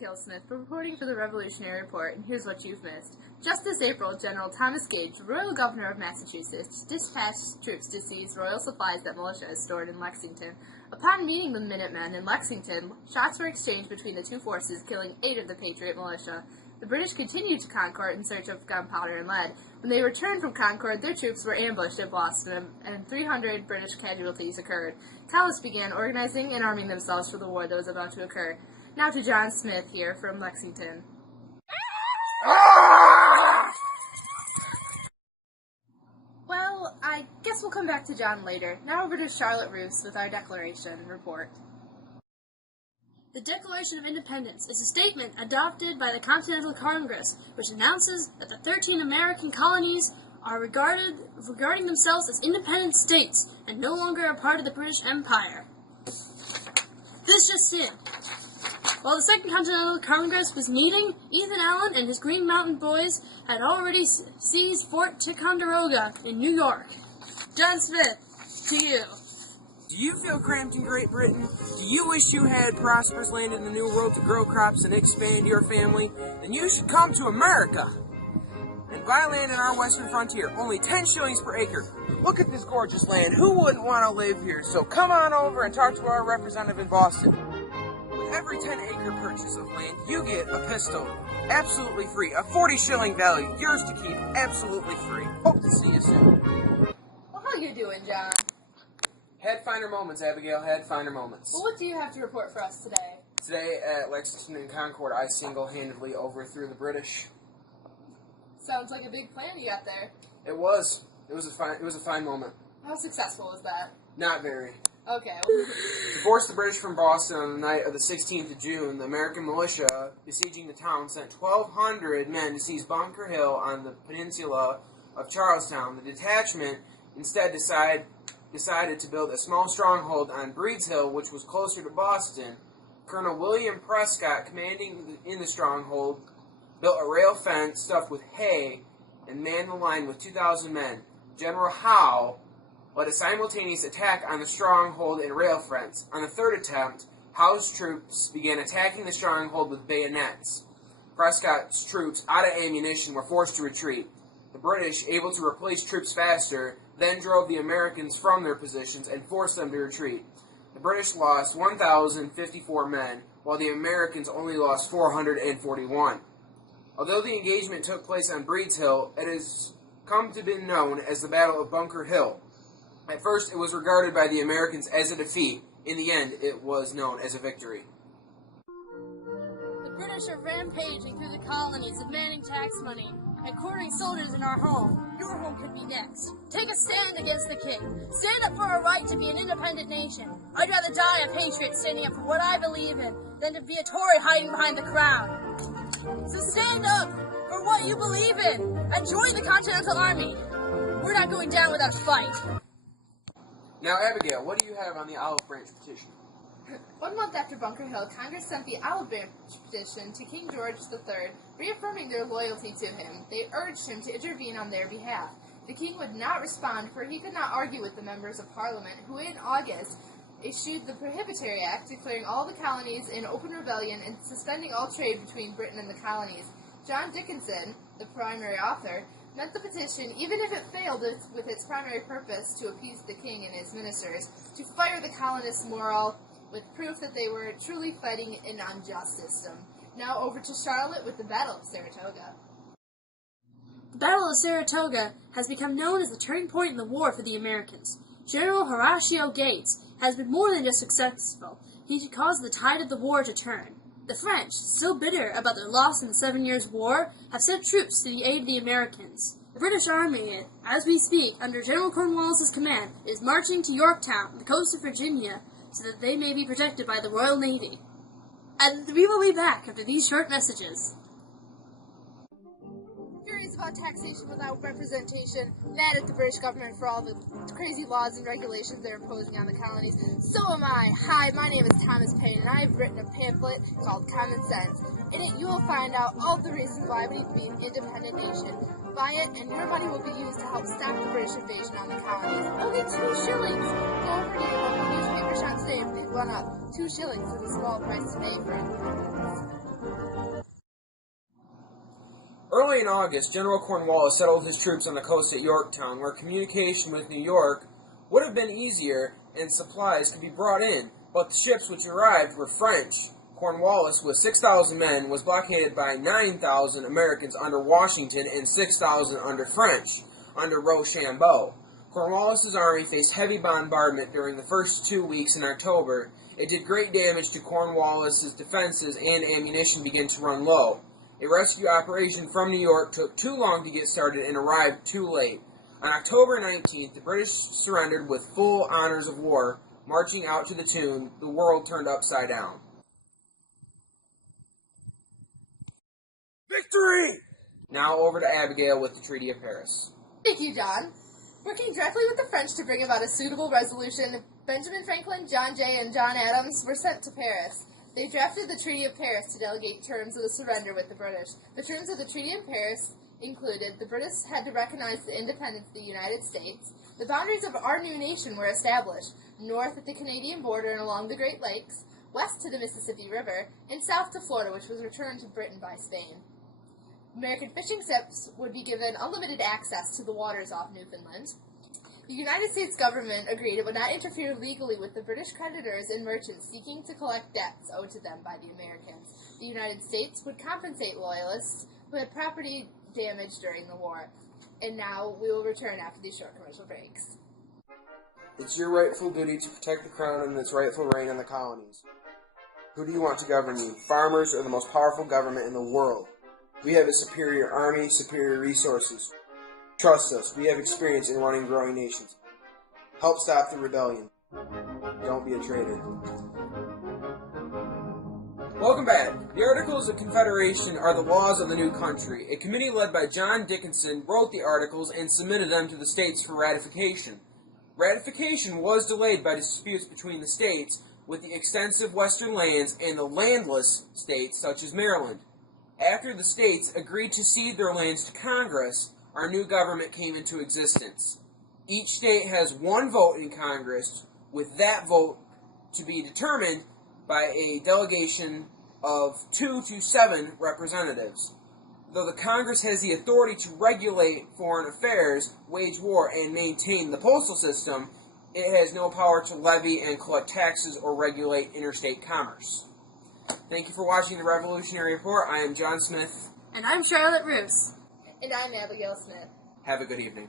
Abigail Smith reporting for the Revolutionary Report, and here's what you've missed. Just this April, General Thomas Gage, the Royal Governor of Massachusetts, dispatched troops to seize royal supplies that militia has stored in Lexington. Upon meeting the Minutemen in Lexington, shots were exchanged between the two forces, killing 8 of the Patriot militia. The British continued to Concord in search of gunpowder and lead. When they returned from Concord, their troops were ambushed at Boston, and 300 British casualties occurred. Colonists began organizing and arming themselves for the war that was about to occur. Now to John Smith here from Lexington. Well, I guess we'll come back to John later. Now over to Charlotte Roos with our Declaration report. The Declaration of Independence is a statement adopted by the Continental Congress, which announces that the 13 American colonies are regarding themselves as independent states and no longer a part of the British Empire. This just in. While the Second Continental Congress was meeting, Ethan Allen and his Green Mountain Boys had already seized Fort Ticonderoga in New York. John Smith, to you. Do you feel cramped in Great Britain? Do you wish you had prosperous land in the New World to grow crops and expand your family? Then you should come to America and buy land in our western frontier, only 10 shillings per acre. Look at this gorgeous land. Who wouldn't want to live here? So come on over and talk to our representative in Boston. With every 10-acre purchase of land, you get a pistol, absolutely free, a 40-shilling value, yours to keep, absolutely free. Hope to see you soon. Well, how you doing, John? Had finer moments, Abigail, had finer moments. Well, what do you have to report for us today? Today at Lexington and Concord, I single-handedly overthrew the British. Sounds like a big plan you got there. It was. It was a fine moment. How successful was that? Not very. Okay. To force the British from Boston on the night of the 16th of June, the American militia besieging the town sent 1,200 men to seize Bunker Hill on the peninsula of Charlestown. The detachment instead decided to build a small stronghold on Breed's Hill, which was closer to Boston. Colonel William Prescott, commanding in the stronghold, built a rail fence stuffed with hay and manned the line with 2,000 men. General Howe led a simultaneous attack on the stronghold and rail fence. On the third attempt, Howe's troops began attacking the stronghold with bayonets. Prescott's troops, out of ammunition, were forced to retreat. The British, able to replace troops faster, then drove the Americans from their positions and forced them to retreat. The British lost 1,054 men, while the Americans only lost 441. Although the engagement took place on Breed's Hill, it has come to be known as the Battle of Bunker Hill. At first, it was regarded by the Americans as a defeat. In the end, it was known as a victory. The British are rampaging through the colonies, demanding tax money, and quartering soldiers in our home. Your home could be next. Take a stand against the king. Stand up for our right to be an independent nation. I'd rather die a patriot standing up for what I believe in than to be a Tory hiding behind the crown. So stand up for what you believe in and join the Continental Army. We're not going down without a fight. Now, Abigail, what do you have on the Olive Branch petition? 1 month after Bunker Hill, Congress sent the Olive Branch petition to King George III, reaffirming their loyalty to him. They urged him to intervene on their behalf. The king would not respond, for he could not argue with the members of Parliament, who in August issued the Prohibitory Act, declaring all the colonies in open rebellion and suspending all trade between Britain and the colonies. John Dickinson, the primary author, meant the petition, even if it failed with its primary purpose to appease the king and his ministers, to fire the colonists' morale with proof that they were truly fighting an unjust system. Now over to Charlotte with the Battle of Saratoga. The Battle of Saratoga has become known as the turning point in the war for the Americans. General Horatio Gates has been more than just successful. He caused the tide of the war to turn. The French, still bitter about their loss in the 7 Years' War, have sent troops to the aid of the Americans. The British Army, as we speak, under General Cornwallis' command, is marching to Yorktown, the coast of Virginia, so that they may be protected by the Royal Navy. And we will be back after these short messages. Furious about taxation without representation, mad at the British government for all the crazy laws and regulations they're imposing on the colonies. So am I. Hi, my name is Thomas Paine, and I've written a pamphlet called Common Sense. In it, you will find out all the reasons why we need to be an independent nation. Buy it, and your money will be used to help stop the British invasion on the colonies. Only 2 shillings! Go over to your local newspaper shop today and pick one up. 2 shillings is a small price to pay for it. August, General Cornwallis settled his troops on the coast at Yorktown, where communication with New York would have been easier and supplies could be brought in, but the ships which arrived were French. Cornwallis, with 6,000 men, was blockaded by 9,000 Americans under Washington and 6,000 under French, under Rochambeau. Cornwallis's army faced heavy bombardment during the first 2 weeks in October. It did great damage to Cornwallis's defenses, and ammunition began to run low. A rescue operation from New York took too long to get started and arrived too late. On October 19th, the British surrendered with full honors of war, marching out to the tune, "The World Turned Upside Down." Victory! Now over to Abigail with the Treaty of Paris. Thank you, John. Working directly with the French to bring about a suitable resolution, Benjamin Franklin, John Jay, and John Adams were sent to Paris. They drafted the Treaty of Paris to delegate terms of the surrender with the British. The terms of the Treaty of Paris included the British had to recognize the independence of the United States. The boundaries of our new nation were established, north at the Canadian border and along the Great Lakes, west to the Mississippi River, and south to Florida, which was returned to Britain by Spain. American fishing ships would be given unlimited access to the waters off Newfoundland. The United States government agreed it would not interfere legally with the British creditors and merchants seeking to collect debts owed to them by the Americans. The United States would compensate loyalists who had property damage during the war. And now we will return after these short commercial breaks. It's your rightful duty to protect the crown and its rightful reign in the colonies. Who do you want to govern you? Farmers are the most powerful government in the world. We have a superior army, superior resources. Trust us, we have experience in running growing nations. Help stop the rebellion. Don't be a traitor. Welcome back. The Articles of Confederation are the laws of the new country. A committee led by John Dickinson wrote the articles and submitted them to the states for ratification. Ratification was delayed by disputes between the states with the extensive western lands and the landless states such as Maryland. After the states agreed to cede their lands to Congress, our new government came into existence. Each state has one vote in Congress, with that vote to be determined by a delegation of 2 to 7 representatives. Though the Congress has the authority to regulate foreign affairs, wage war, and maintain the postal system, it has no power to levy and collect taxes or regulate interstate commerce. Thank you for watching the Revolutionary Report. I am John Smith. And I'm Charlotte Roos. And I'm Abigail Smith. Have a good evening.